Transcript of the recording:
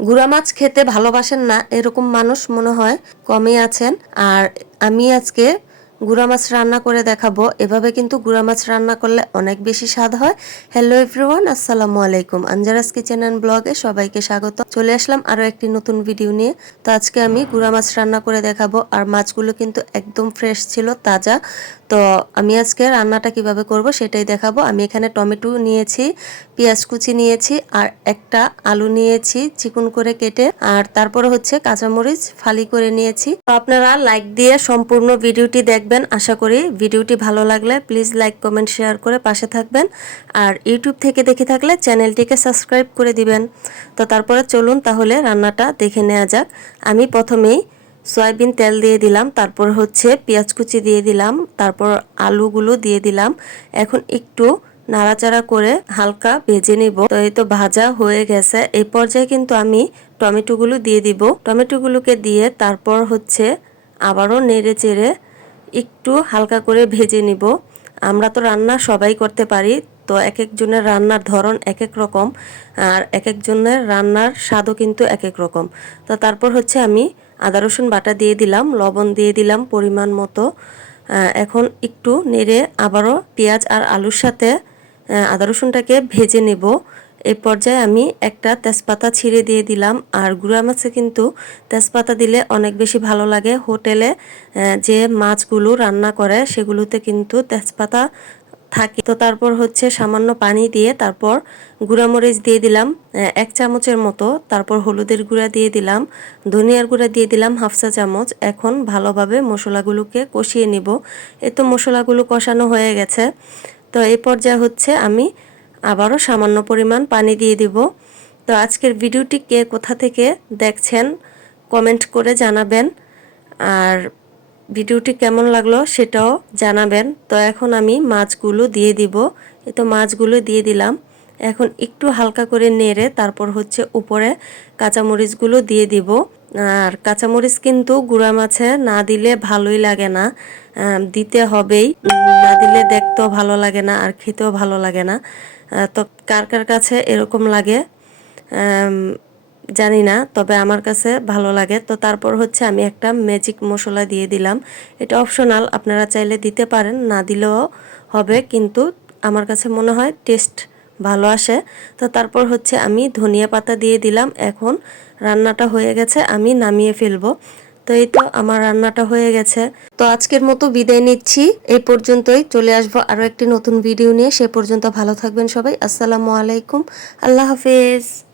গুড়া মাছ খেতে ভালোবাসেন না এরকম মানুষ মনে হয় কমই আছেন। আর আমি আজকে গুড়া মাছ রান্না করে দেখাবো। এভাবে কিন্তু গুড়া মাছ রান্না করলে অনেক বেশি স্বাদ হয়। হ্যালো এভরিওয়ান, আসসালামু আলাইকুম। আঞ্জারাস কিচেন অ্যান্ড ব্লগে সবাইকে স্বাগত। চলে আসলাম আরও একটি নতুন ভিডিও নিয়ে। তো আজকে আমি গুড়া মাছ রান্না করে দেখাবো। আর মাছগুলো কিন্তু একদম ফ্রেশ ছিল, তাজা। তো আমি আজকে রান্নাটা কিভাবে করব সেটাই দেখাবো। আমি এখানে টমেটো নিয়েছি, পেঁয়াজ কুচি নিয়েছি, আর একটা আলু নিয়েছি চিকন করে কেটে, আর তারপরে হচ্ছে কাঁচামরিচ ফালি করে নিয়েছি। তো আপনারা লাইক দিয়ে সম্পূর্ণ ভিডিওটি দেখবেন। আশা করি ভিডিওটি ভালো লাগলে প্লিজ লাইক কমেন্ট শেয়ার করে পাশে থাকবেন। আর ইউটিউব থেকে দেখে থাকলে চ্যানেলটিকে সাবস্ক্রাইব করে দিবেন। তো তারপরে চলুন তাহলে রান্নাটা দেখে নেওয়া যাক। আমি প্রথমেই সয়াবিন তেল দিয়ে দিলাম, তারপর হচ্ছে পেঁয়াজ কুচি দিয়ে দিলাম, তারপর আলুগুলো দিয়ে দিলাম। এখন একটু নাড়াচাড়া করে হালকা ভেজে নিব। তো এই তো ভাজা হয়ে গেছে। এই পর্যায়ে কিন্তু আমি টমেটোগুলো দিয়ে দিব। টমেটোগুলোকে দিয়ে তারপর হচ্ছে আবারও নেড়ে চেড়ে একটু হালকা করে ভেজে নিব। আমরা তো রান্না সবাই করতে পারি, তো এক একজনের রান্নার ধরন এক এক রকম, আর এক একজনের রান্নার স্বাদও কিন্তু এক এক রকম। তো তারপর হচ্ছে আমি আদা রসুন বাটা দিয়ে দিলাম, লবণ দিয়ে দিলাম পরিমাণ মতো। এখন একটু নেড়ে আবারও পেঁয়াজ আর আলুর সাথে আদা রসুনটাকে ভেজে নেব। এই পর্যায়ে আমি একটা তেজপাতা ছিঁড়ে দিয়ে দিলাম। আর গুঁড়া মাছে কিন্তু তেজপাতা দিলে অনেক বেশি ভালো লাগে। হোটেলে যে মাছগুলো রান্না করে সেগুলোতে কিন্তু তেজপাতা থাকে। তো তারপর হচ্ছে সামান্য পানি দিয়ে তারপর গুঁড়ামরিচ দিয়ে দিলাম 1 চামচের মতো, তারপর হলুদের গুঁড়া দিয়ে দিলাম, ধনিয়ার গুঁড়া দিয়ে দিলাম 1/2 চা চামচ। এখন ভালোভাবে মশলাগুলোকে কষিয়ে নিব। এই তো মশলাগুলো কষানো হয়ে গেছে। তো এই পর্যায়ে হচ্ছে আমি আবারও সামান্য পরিমাণ পানি দিয়ে দিব। তো আজকের ভিডিওটি কে কোথা থেকে দেখছেন কমেন্ট করে জানাবেন, আর ভিডিওটি কেমন লাগলো সেটাও জানাবেন। তো এখন আমি মাছগুলো দিয়ে দিব। এই তো মাছগুলো দিয়ে দিলাম। এখন একটু হালকা করে নেড়ে তারপর হচ্ছে উপরে কাঁচামরিচগুলো দিয়ে দিব। আর কাঁচামরিচ কিন্তু গুঁড়া মাছে না দিলে ভালোই লাগে না, দিতে হবেই। না দিলে দেখতেও ভালো লাগে না আর খেতেও ভালো লাগে না। তো কার কার কাছে এরকম লাগে জানি না, তবে আমার কাছে ভালো লাগে। তো তারপর হচ্ছে আমি একটা ম্যাজিক মশলা দিয়ে দিলাম। এটা অপশনাল, আপনারা চাইলে দিতে পারেন, না দিলেও হবে, কিন্তু আমার কাছে মনে হয় টেস্ট ভালো আসে। তো তারপর হচ্ছে আমি ধনিয়া পাতা দিয়ে দিলাম। এখন রান্নাটা হয়ে গেছে, আমি নামিয়ে ফেলবো। তো এই তো আমার রান্নাটা হয়ে গেছে। তো আজকের মতো বিদায় নিচ্ছি, এই পর্যন্তই। চলে আসবো আরও একটি নতুন ভিডিও নিয়ে। সে পর্যন্ত ভালো থাকবেন সবাই। আসসালামু আলাইকুম, আল্লাহ হাফেজ।